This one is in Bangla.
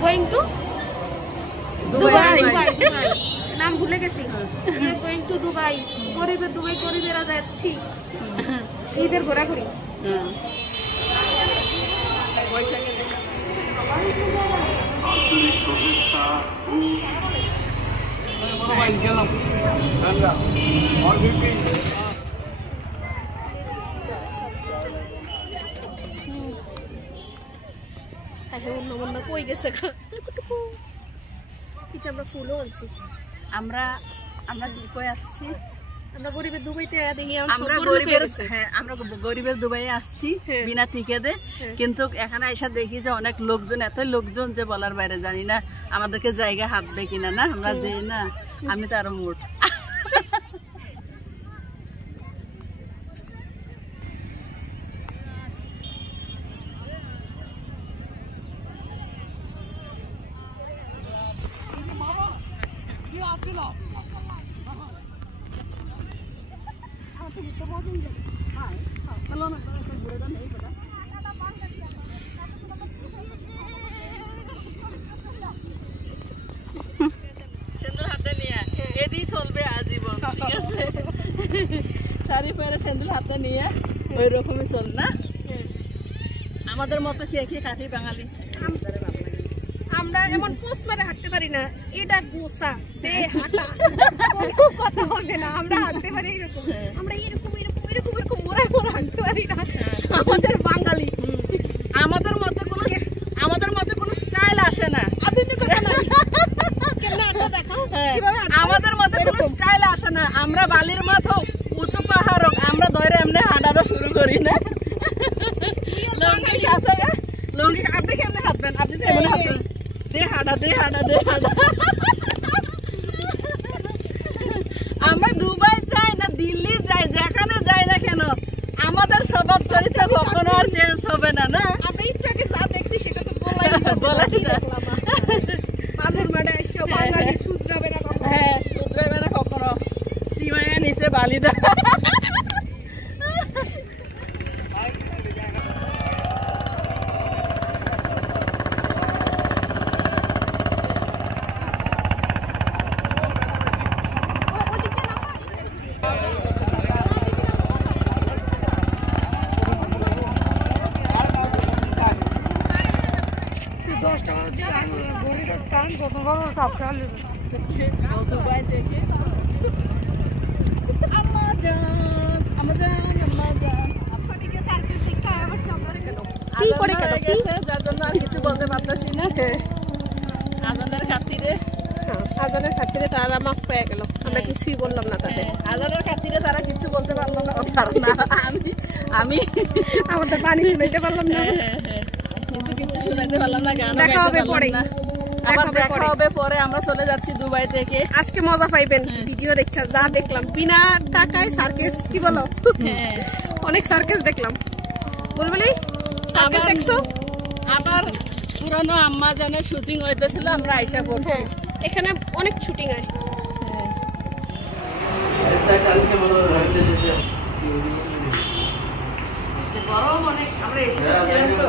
গোয়িং টু দুবাই নাম ভুলে গেছি গোয়িং টু দুবাই গরিবেরা যাচ্ছি ঈদের ঘোরাঘুরি কই গেছে আমরা ফুলও আনছি আমরা কই আসছি আমরা গরিবের দুবাইতে দেখি আমরা গরিবের দুবাইয়ে আসছি বিনা টিকেটে কিন্তু এখানে এসে দেখি যে অনেক লোকজন এত লোকজন যে বলার বাইরে জানি না আমাদেরকে জায়গা হাত দেয় কিনা না আমরা যে না আমি তো আরো মোট সেন্দুর হাতে নিয়ে এদি চলবে আজীবন ঠিক আছে শাড়ি পরে সেন্দুর হাতে নিয়ে ওই রকমই চল না আমাদের মতো কে কে কাঠি বাঙালি আমরা এমন পোষ মারে হাঁটতে পারি না এটা গোসা দে হাঁটা কোনো কথা হবে না আমরা হাঁটতে পারি এরকম আমরা এরকম এরকম এরকম এরকম মোড়া মোড়া হাঁটতে পারি না আমাদের বাঙালি আমাদের মধ্যে কোনো স্টাইল আসে না আধুনিকতা না কেমনে হাঁটা দেখাও কিভাবে আমাদের মধ্যে কোনো স্টাইল আসে না আমরা বালির মাথা উঁচু পাহাড় আমরা ধরে এমনি হাঁটাটা শুরু করি না লঙ্গি আছে লঙ্গি আপনি কেমনে হাঁটবেন আপনি তো এমনি হাঁটবেন দে হাঁটা আমরা দুবাই যাই না দিল্লি যাই যেখানে যাই না কেন আমাদের স্বভাব চরিত্র কখনো আর চেঞ্জ হবে না না আমরা একটু আগে যা দেখছি সেটা তো বলাই মানুষ মাঠে এসে বাঙালি শুধরাবে না কখনো হ্যাঁ শুধরাবে না কখনো সীমায় নিচে বালি দা কিছু বলতে পারতেছি না আজানের খাতিরে তারা মাফ পেয়ে গেল আমরা কিছুই বললাম না তাদের আজানের খাতিরে তারা কিছু বলতে পারলো না আমি আমাদের পানি শুনাইতে পারলাম না কিছু শুনাইতে পারলাম না গান দেখা হবে পরে আবার দেখা হবে পরে আমরা চলে যাচ্ছি দুবাই থেকে আজকে মজা পাইবেন ভিডিও দেখা যা দেখলাম বিনা টাকায় সার্কাস কি বলো অনেক সার্কাস দেখলাম বলবলি সার্কাস দেখছো আবার পুরানো আম্মা জানের শুটিং হইতেছিল আমরা আইসা পড়ছি এখানে অনেক শুটিং হয় গরম অনেক আমরা এসেছিলাম তো